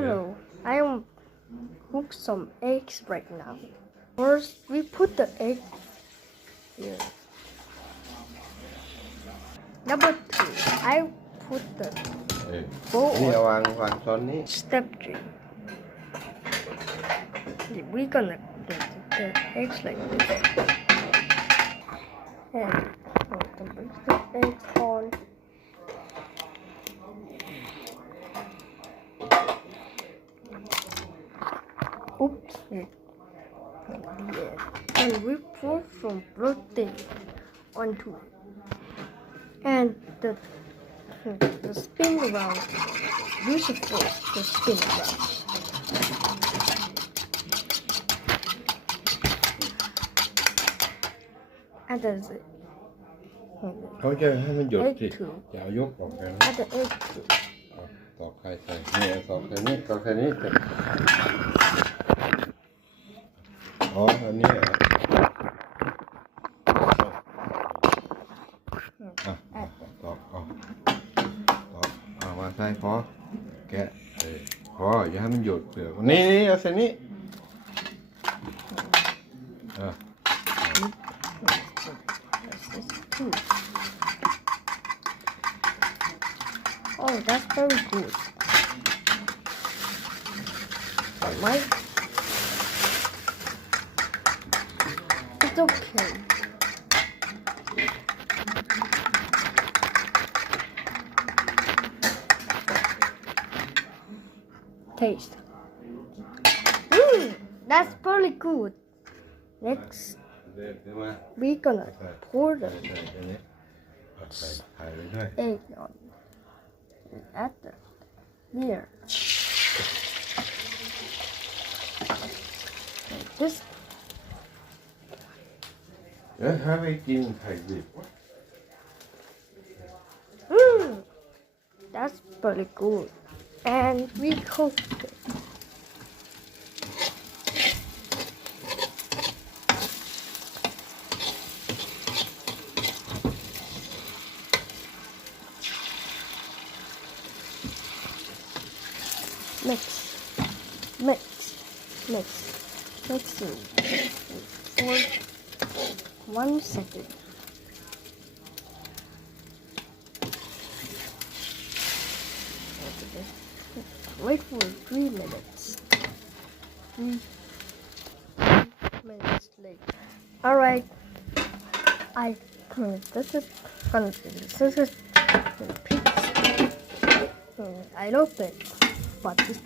Hello, I am cook some eggs right now. First, we put the egg here. Number 2, I put the อันนี้เอา bowl วางช้อนนี้ on step 3. We're gonna do the eggs like this. And we're gonna put the eggs on. Oops. And we pour some protein onto it. And the spin around. Use a fork to spin around. And that's it. เขาจะให้มันหยดสิ Egg too. อย่าเอายกออกกัน Add the egg too. ตอกไข่ใส่เนี่ยตอกไข่นี้ตอกไข่นี้อ๋ออันนี้อ่ะ Add ตอกเอามาใส่พอแกะพออย่าให้มันหยดเปลือกนี่เอาใส่นี้too. Oh, that's very good. But it's okay. Taste. That's very good. Next, เดี๋ยวมา we're gonna pour the ใส่อันนี้ใส่ไข่ไปด้วย egg on and add the here. Like this. เดี๋ยวถ้าไปกินไข่ดิบ That's very good. And we cooked it. Mix for 1 second. Wait for 3 minutes. 3 minutes later. Alright. This is pizza. I love it, but it's